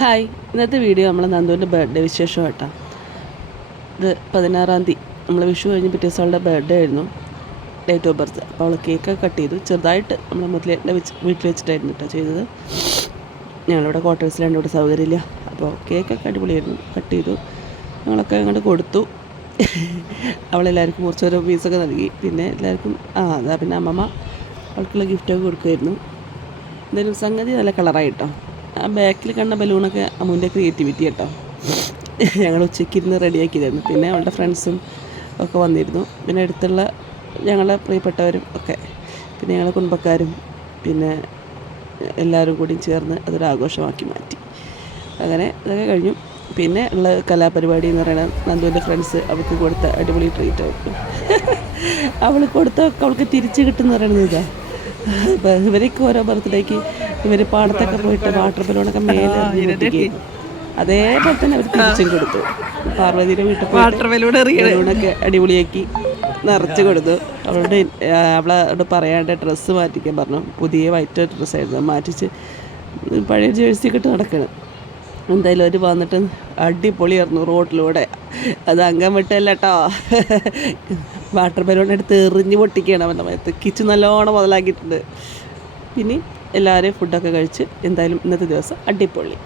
Hi, ഇന്നത്തെ video നമ്മൾ നന്ദുവിൻ്റെ birthday വിശേഷം കേട്ടോ. ഇത് 16-ാം തീയതി നമ്മൾ വിഷു കഴിഞ്ഞ് പിറ്റേ ദിവസം അവളുടെ ബർത്ത്ഡേ ആയിരുന്നു, ഡേറ്റ് ഓഫ് ബർത്ത്. അപ്പോൾ അവൾ കേക്കൊക്കെ കട്ട് ചെയ്തു. ചെറുതായിട്ട് നമ്മൾ മുതലേൻ്റെ വീട്ടിൽ വെച്ചിട്ടായിരുന്നു കേട്ടോ ചെയ്തത്. ഞങ്ങളിവിടെ ക്വാർട്ടേഴ്സിലാണ്, ഇവിടെ സൗകര്യമില്ല. അപ്പോൾ കേക്കൊക്കെ അടിപൊളിയായിരുന്നു, കട്ട് ചെയ്തു. ഞങ്ങളൊക്കെ അങ്ങോട്ട് കൊടുത്തു. അവളെല്ലാവർക്കും കുറച്ചോരോ പീസൊക്കെ നൽകി. പിന്നെ എല്ലാവർക്കും അതാ പിന്നെ അമ്മമ്മ അവൾക്കുള്ള ഗിഫ്റ്റൊക്കെ കൊടുക്കുമായിരുന്നു. എന്തായാലും സംഗതി നല്ല കളറായിട്ടോ. ആ ബാക്കിൽ കണ്ട ബലൂണൊക്കെ അമ്മുവിൻ്റെ ക്രിയേറ്റിവിറ്റി കേട്ടോ. ഞങ്ങൾ ഉച്ചയ്ക്ക് ഇരുന്ന് റെഡിയാക്കിയതായിരുന്നു. പിന്നെ അവളുടെ ഫ്രണ്ട്സും ഒക്കെ വന്നിരുന്നു. പിന്നെ അടുത്തുള്ള ഞങ്ങളെ പ്രിയപ്പെട്ടവരും ഒക്കെ, പിന്നെ ഞങ്ങളെ കുടുംബക്കാരും, പിന്നെ എല്ലാവരും കൂടി ചേർന്ന് അതൊരു ആഘോഷമാക്കി മാറ്റി. അങ്ങനെ ഇതൊക്കെ കഴിഞ്ഞു. പിന്നെ ഉള്ള കലാപരിപാടി എന്ന് പറയുന്നത് നന്ദുവിൻ്റെ ഫ്രണ്ട്സ് അവൾക്ക് കൊടുത്ത അടിപൊളി ട്രീറ്റ് ആയിരുന്നു. അവൾ കൊടുത്തൊക്കെ അവൾക്ക് തിരിച്ച് കിട്ടുമെന്ന് പറയുന്നത് ഇതാ. ഇവരൊക്കെ ഓരോ ബർത്ത്ഡേക്ക് ഇവർ പാടത്തൊക്കെ പോയിട്ട് വാട്ടർ ബലൂണൊക്കെ മേലെ പൊട്ടിക്കുകയും അതേപോലെ തന്നെ അവർ തിരിച്ചും കൊടുത്തു. പാർവതിയുടെ വീട്ടിൽ വാട്ടർ ബലൂണൊക്കെ അടിപൊളിയാക്കി നിറച്ച് കൊടുത്തു. അവളോട് പറയാണ്ട് ഡ്രസ്സ് മാറ്റിക്കാൻ പറഞ്ഞു. പുതിയ വൈറ്റ് ഡ്രസ്സായിരുന്നു, മാറ്റിച്ച് പഴയ ജേഴ്സിയൊക്കെ ഇട്ട് നടക്കണം. എന്തായാലും അവർ വന്നിട്ട് അടിപൊളിയായിരുന്നു. റോഡിലൂടെ അത് അംഗം വിട്ടല്ല കേട്ടോ, വാട്ടർ ബലൂൺ എടുത്ത് എറിഞ്ഞ് പൊട്ടിക്കുകയാണ് അവൻ്റെ മയത്ത്. കിച്ച് നല്ലോണം മുതലാക്കിയിട്ടുണ്ട്. പിന്നെ എല്ലാവരെയും ഫുഡൊക്കെ കഴിച്ച് എന്തായാലും ഇന്നത്തെ ദിവസം അടിപൊളി.